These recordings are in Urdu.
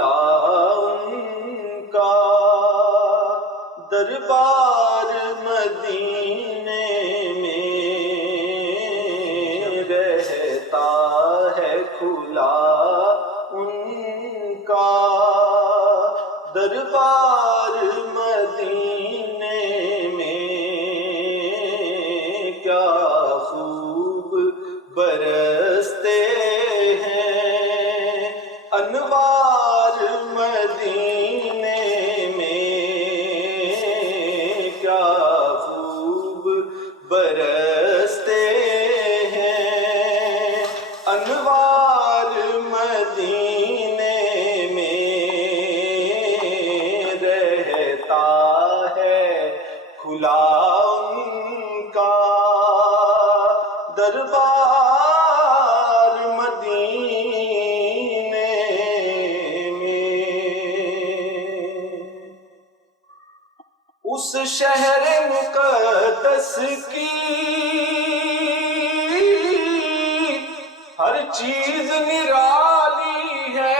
کھلا ان کا دربار مدینے میں رہتا ہے کھلا ان کا دربار مدینے میں کیا خوب برستے ہیں انوار مدینے میں کیا خوب برستے ہیں انوار مدینے میں رہتا ہے کھلا ان کا دربار مدینے میں اس شہر مقدس کی ہر چیز نرالی ہے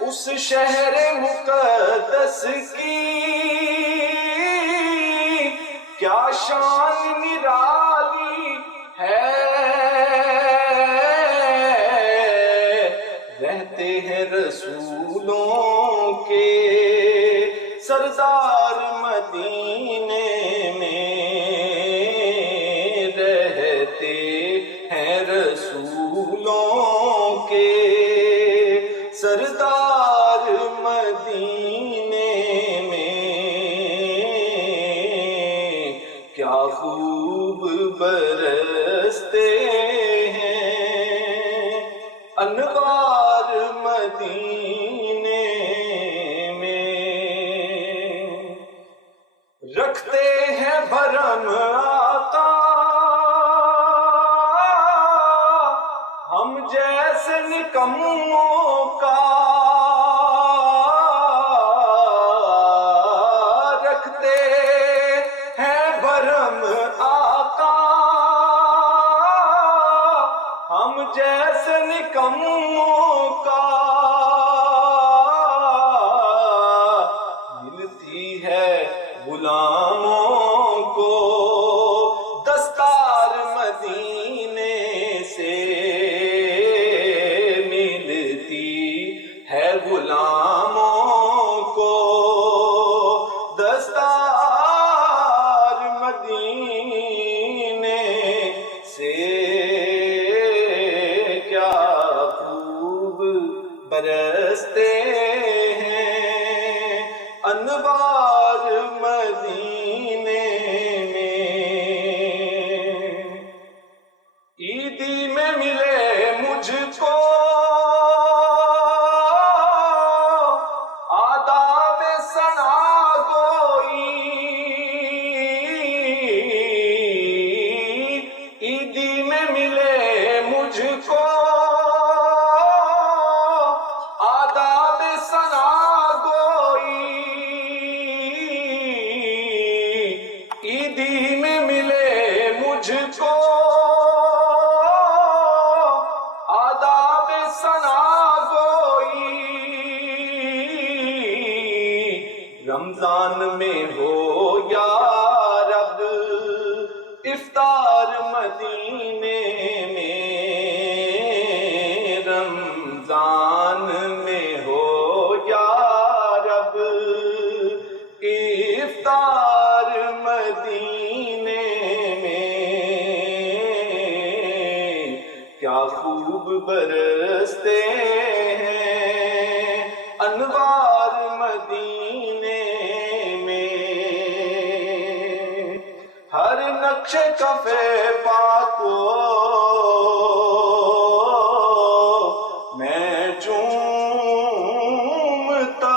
اس شہر مقدس کی کیا شان نرالی ہے رہتے ہیں رسولوں کے سردار مدینے میں رہتے ہیں رسولوں کے سردار مدینے میں کیا خوب برستے ہیں انوار مدینے میں رکھتے ہیں بھرم آقا ہم جیسے نکموں کا رکھتے ہیں بھرم آقا ہم جیسے نکموں کا ملتی ہے غلاموں کو دستار مدینے سے ملتی ہے غلاموں کو دستار مدینے سے کیا خوب برستے ہیں انوار مدینے میں عیدی میں ملے مجھ کو آداب ثنا گوئی عیدی میں ملے مجھ کو آداب ثنا گوئی عیدی میں ملے مجھ کو آداب ثنا گوئی رمضان میں ہو یا رب افطار مدینے میں رمضان میں ہو یا رب افطار مدینے میں کیا خوب برستے ہیں انوار مدینے میں ہر نقش کفے پا کو میں چومتا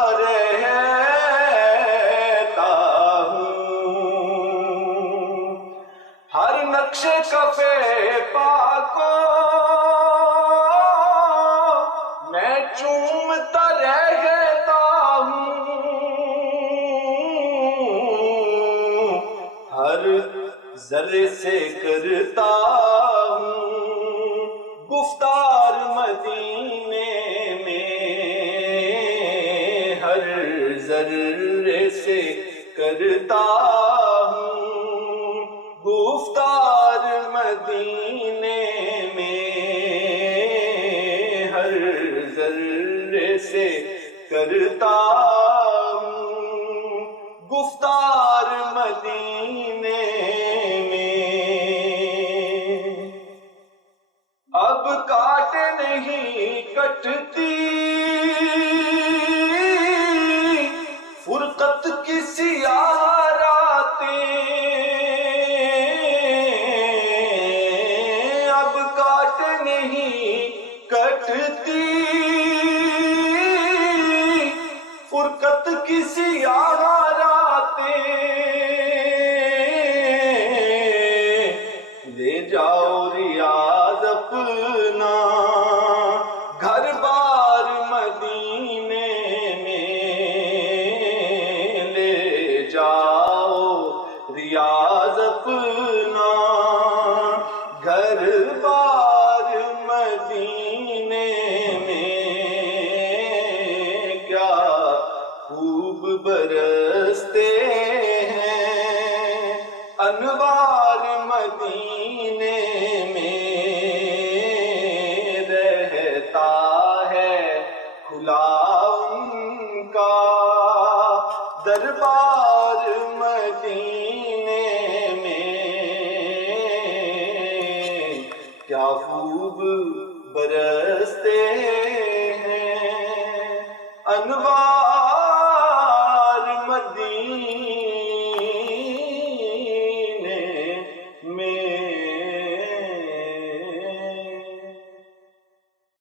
رہتا ہوں ہر نقش کفے پا کو میں چومتا رہتا ہوں ہر ذرے سے کرتا ہوں گفتار مدینے میں ہر ذرے سے کرتا ہوں گفتار مدینے میں ہر ذرے سے کرتا ہوں گفتار مدینے میں اب کاٹ نہیں کٹتی فرقت کی سیاہ راتیں اب کاٹ نہیں کٹتی فرقت کی سیاہ راتیں لے جاؤ ریاض اپنا گھر بار مدینے میں لے جاؤ ریاض اپنا گھر بار مدینے میں کیا خوب برستے ہیں انوار مدینے میں رہتا ہے کھلا ان کا دربار مدینے میں کیا خوب برستے ہیں انوار